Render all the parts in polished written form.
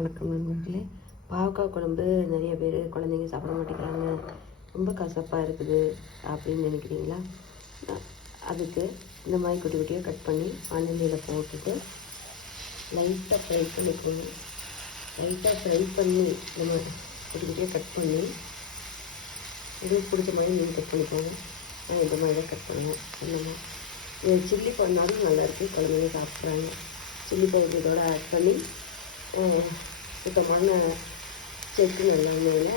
வணக்கம் நண்பர்களே. பாவக்காய் குழம்பு நிறைய பேர் குழந்தைங்க சாப்பிட மாட்டேங்கிறாங்க, ரொம்ப கசப்பாக இருக்குது அப்படின்னு நினைக்கிறீங்களா? அதுக்கு இந்த மாதிரி குட்டி குட்டியாக கட் பண்ணி வானலியில் போட்டுட்டு லைட்டாக ஃப்ரை பண்ணிக்கணும். லைட்டாக ஃப்ரை பண்ணி நம்ம குட்டி குட்டியாக கட் பண்ணி உங்களுக்கு பிடிச்ச மாதிரி நீங்கள் கட் பண்ணிக்கோங்க. இந்த மாதிரி தான் கட் பண்ணுவோம். என்னமா இது சில்லி பண்ணாலும் நல்லாயிருக்கு, குழந்தைங்க சாப்பிட்றாங்க. சில்லி பவுடர் இதோட ஆட் பண்ணி சுத்தமான செக்கு நல்லெண்ணெயில்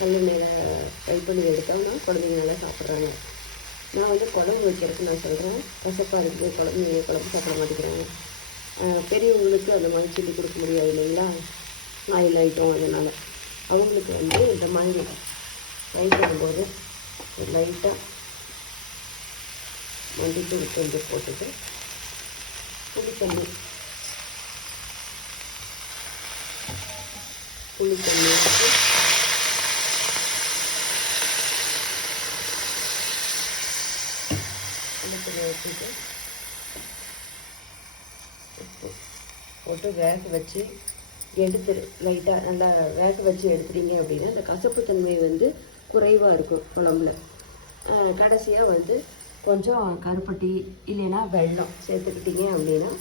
கல்லெண்ணெயில் ஃப்ரை பண்ணி எடுத்தோம்னா குழந்தைங்க நல்லா சாப்பிட்றாங்க. நான் வந்து குழம்பு வைக்கிறதுக்கு நான் சொல்கிறேன், கசப்பாக இருக்குது, குழந்தைங்க குழம்பு சாப்பிட மாட்டேங்கிறாங்க. பெரியவங்களுக்கு அந்த மாதிரி சில்லி கொடுக்க முடியாது இல்லைங்களா, ஆயில் ஐட்டம். அதனால் அவங்களுக்கு வந்து இந்த மாதிரி ஃப்ரை பண்ணும்போது லைட்டாக மல்லித்தூள் கொஞ்சம் போட்டுட்டு புளித்தண்ணி வச்சு வச்சுட்டு போட்டு வேக வச்சு லைட்டாக நல்லா வேக வச்சு எடுத்துட்டீங்க அப்படின்னா அந்த கசப்பு தன்மை வந்து குறைவாக இருக்கும் குழம்புல. கடைசியாக வந்து கொஞ்சம் கருப்பட்டி இல்லைன்னா வெல்லம் சேர்த்துக்கிட்டீங்க அப்படின்னா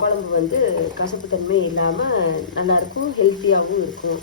குழம்பு வந்து கசப்பு தன்மை இல்லாமல் நல்லாயிருக்கும், ஹெல்த்தியாகவும் இருக்கும்.